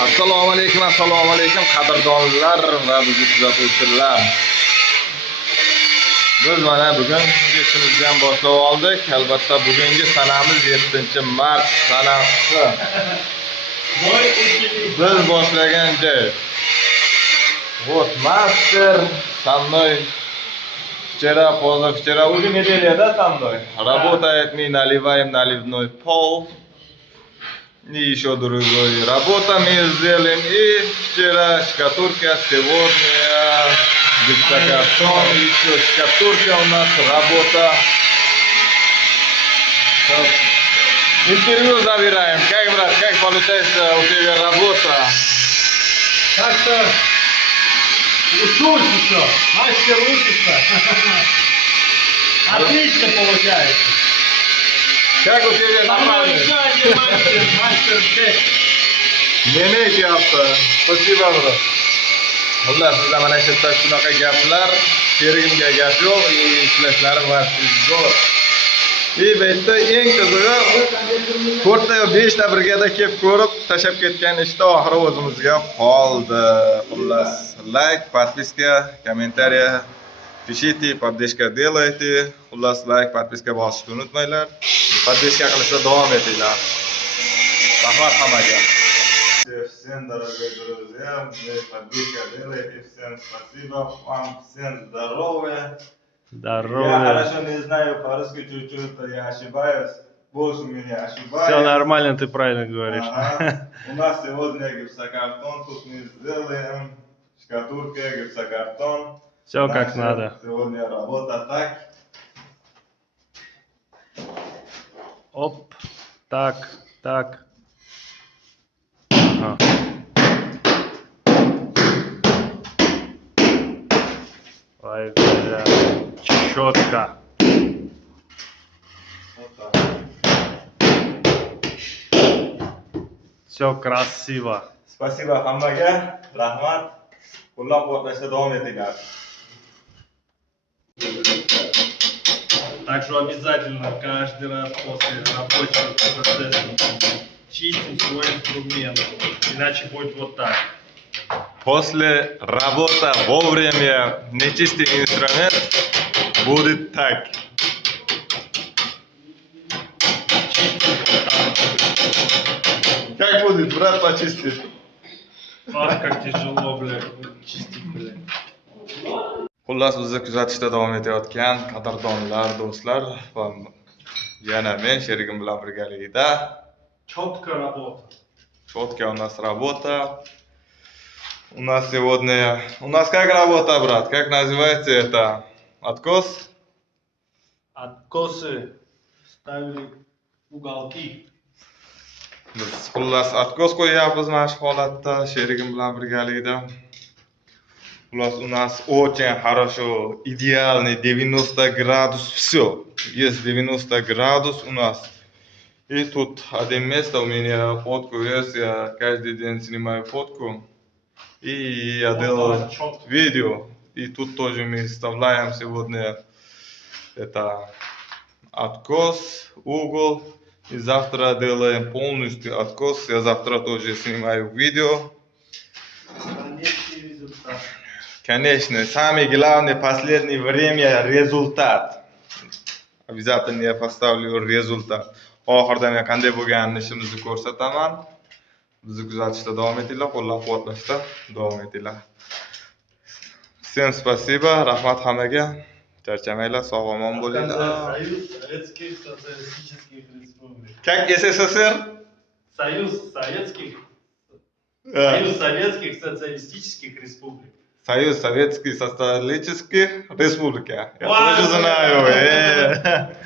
Assalomu alaykum qadrdonlar va bizni kuzatuvchilar. Biz mana bugun ishimizni ham boshlab oldik. Albatta bugungi sanamiz 7-mart sanasi. Biz boshlagan joy. Вот мастер со мной позавчера, уже неделя, да, со мной? Работает, мы наливаем наливной пол. И еще другой работа мы сделаем. И вчера шкатурка, сегодня гипсокартон, еще шкатурка у нас работа. Интервью забираем. Как, брат, как получается у тебя работа? Как-то учусь еще, мастер учится. Отлично получается. Как у тебя нормально? Мастер-шеф. Demek yaptı. Spasibo brат. Xullas sizda mana shu yerda shunaqa gaplar, sherigimga gap yo'q, ishlashlarim vaqtingiz zo'r. Bu yerda eng qizig'i 4 ta yo 5 ta brigada kelib ko'rib, tashab ketgan ishda oxiri o'zimizga qoldi. Xullas, like, подписка, комментарий pishите, поддержка делайте. Xullas, like, подписка bosishni unutmanglar. Подписка qilishda davom etinglar. Rahmat hammaga. Всем, дорогие друзья, подписка делайте, всем спасибо, вам всем здоровья. Я хорошо не знаю по-русски чуть-чуть, я ошибаюсь, больше меня ошибаюсь. Все нормально, ты правильно говоришь. Ага. У нас сегодня гипсокартон, тут мы сделаем шкатулка, гипсокартон. Все как надо. Сегодня работа так. Оп, так. Ага. Ой, бля, четко. Вот так. Все красиво. Спасибо hammaga, rahmat. Qo'llab-quvvatlashda davom etinglar. Так что обязательно каждый раз после рабочего процесса чистим свой инструмент, иначе будет вот так. После работы вовремя нечистый инструмент будет так. Как будет, брат, почистить? Ах, как тяжело, блядь, чистить, блядь. Xullas, bizni kuzatishda davom etayotgan qadrdonlar, do'stlar va yana men sherigim bilan birgalikda. Четко работа. Четко у нас работа. У нас сегодня... У нас как работа, брат? Как называется это? Откос? Откосы ставили уголки. Biz xullas откос qo'yyapmiz mana shu holatda sherigim bilan birgalikda. Xullas, у нас очень хорошо, идеальный 90 градус, все. Есть 90 градус у нас. И тут один место у меня фотку есть, я каждый день снимаю фотку. И я делаю видео. И тут тоже мы вставляем сегодня это откос, угол. И завтра делаем полностью откос. Я завтра тоже снимаю видео. Конечно, самое главное в последнее время результат. Обязательно я поставлю результат. Oxirida men qanday bo'lganini ishimizni ko'rsataman. Bizni kuzatishda davom etinglar, qo'llab-quvvatlashda davom etinglar. Всем спасибо, rahmat hammaga. Charchamanglar, sog' omon bo'linglar. Союз Советских Социалистических Республик. Как СССР? Союз Советских Социалистических Республик. Союз Советских Социалистических Республик. Я тоже знаю.